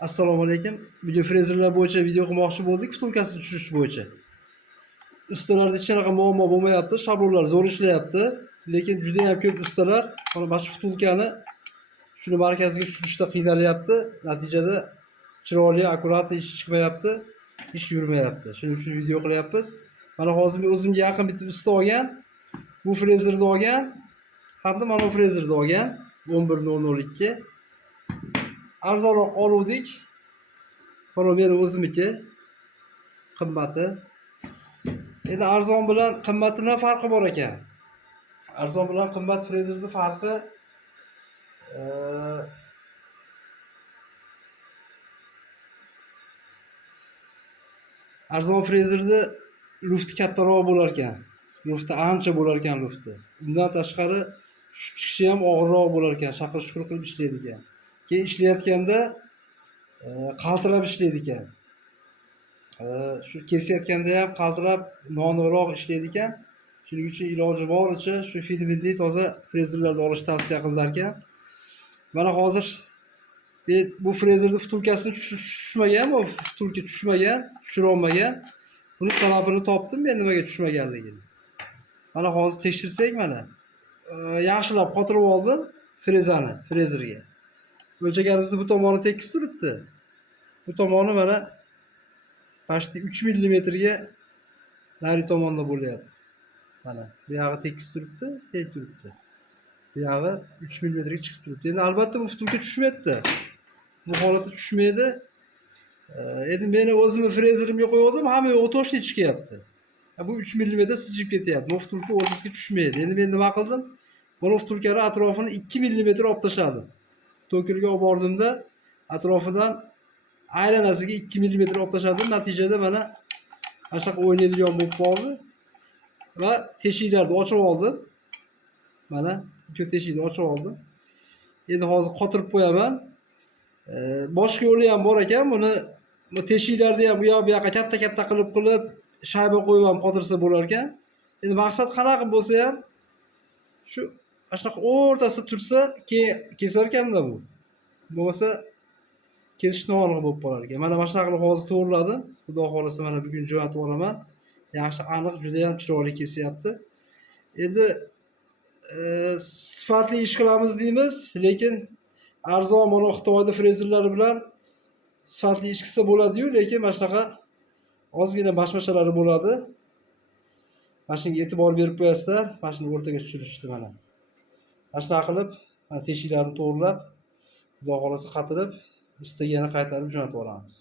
Assalomu alaykum. Bugun frezerlar bo'yicha video qilmoqchi bo'ldik, vtulkasini tushirish bo'yicha. Ustalarda hech qanaqa muammo bo'lmayapti, shablonlar zo'r ishlayapti, lekin juda ham ko'p ustalar mana shu vtulkani shuni markaziga tushirishda qiynalyapti. Natijada chiroyli, akkuratli ish chiqmayapti, ish yurmayapti. Shuning uchun video qilyapmiz. Mana hozir men o'zimga yaqin bitta usta olgan, bu frezerni olgan, hamda mana bu frezerni olgan 11.002. Arzonroq oluvdik. Mana meni o'zimniki qimmati. Endi arzon bilan qimmatining farqi bor ekan. Arzon bilan qimmat frezerning farqi arzon frezerda lufti kattaroq bo'lar ekan. Lufti ancha bo'lar ekan lufti. Undan tashqari tushib chiqishi ham og'irroq bo'lar ekan, shaqir-shuqur qilib ishlaydi ekan. Keyin ishlayotganda qaltirab ishlaydi ekan. Shu kesayotganda ham qaltirab nonuqroq ishlaydi ekan. Shuning uchun iloji boricha shu filmli toza frezerlarni olishni tavsiya qilar ekan. Mana hozir men bu frezerning vtulkasini tushmagan, bu vtulka tushmagan, tushira olmagan. Buning sababini topdim men nimaga tushmaganligini. Mana hozir tekshirsak mana yaxshilab qotirib oldim frezerga. O'lchaganimizda bu tomoni tekis turibdi. Bu tomoni mana pasti 3 mm ga nari tomonda bo'lyapti. Mana bu yog'i tekis turibdi, teng turibdi. Bu yog'i 3 mm ga chiqib turibdi. Endi albatta bu vtulka tushmaydi. Bu holatda tushmaydi. Endi meni o'zimning frezerimga qo'ydim, hamma yo'q to'shlik chiqyapti. Bu 3 mm siljib ketyapti. Bu vtulka o'zingizga tushmaydi. Endi men nima qildim? Mana vtulkaning atrofini 2 mm olib tashladim. To'kirga olib bordimda atrofidan aylanasiga 2 mm olib tashladim. Natijada mana shunaqa o'ynaydigan bo'lib qoldi va teshiklarni ochib oldim. Mana ikki teshikni ochib oldim. Endi hozir qotirib qo'yaman. Boshqa yo'li ham bor ekan. Buni bu teshiklarni ham bu yoqqa katta qilib shayba qo'yib ham qotirsa bo'lar ekan. Endi maqsad qanaqa bo'lsa ham shu shunaqa o'rtasi tursa keyin kesar ekanda bu. Bo'lmasa kesish noaniq bo'lib qolar ekan. Mana shunaqa qilib hozir to'g'riladim. Xudo xolasa mana bugun jo'natib olaman. Yaxshi aniq, juda ham chiroyli kesyapti. Endi sifatli ish qilamiz deymiz, lekin arzon mana Xitoyda frezerlari bilan sifatli ish qilsa bo'ladi-yu, lekin mana shunaqa ozgina mashmashalari bo'ladi. Mana shunga e'tibor berib qo'yasizlar. Mana shuni o'rtaga tushirishdi mana. Mana shunaqa qilib, mana teshiklarni to'g'rilab, xudo xolasa qatirib, ustiga yana qaytarib jo'natib olamiz.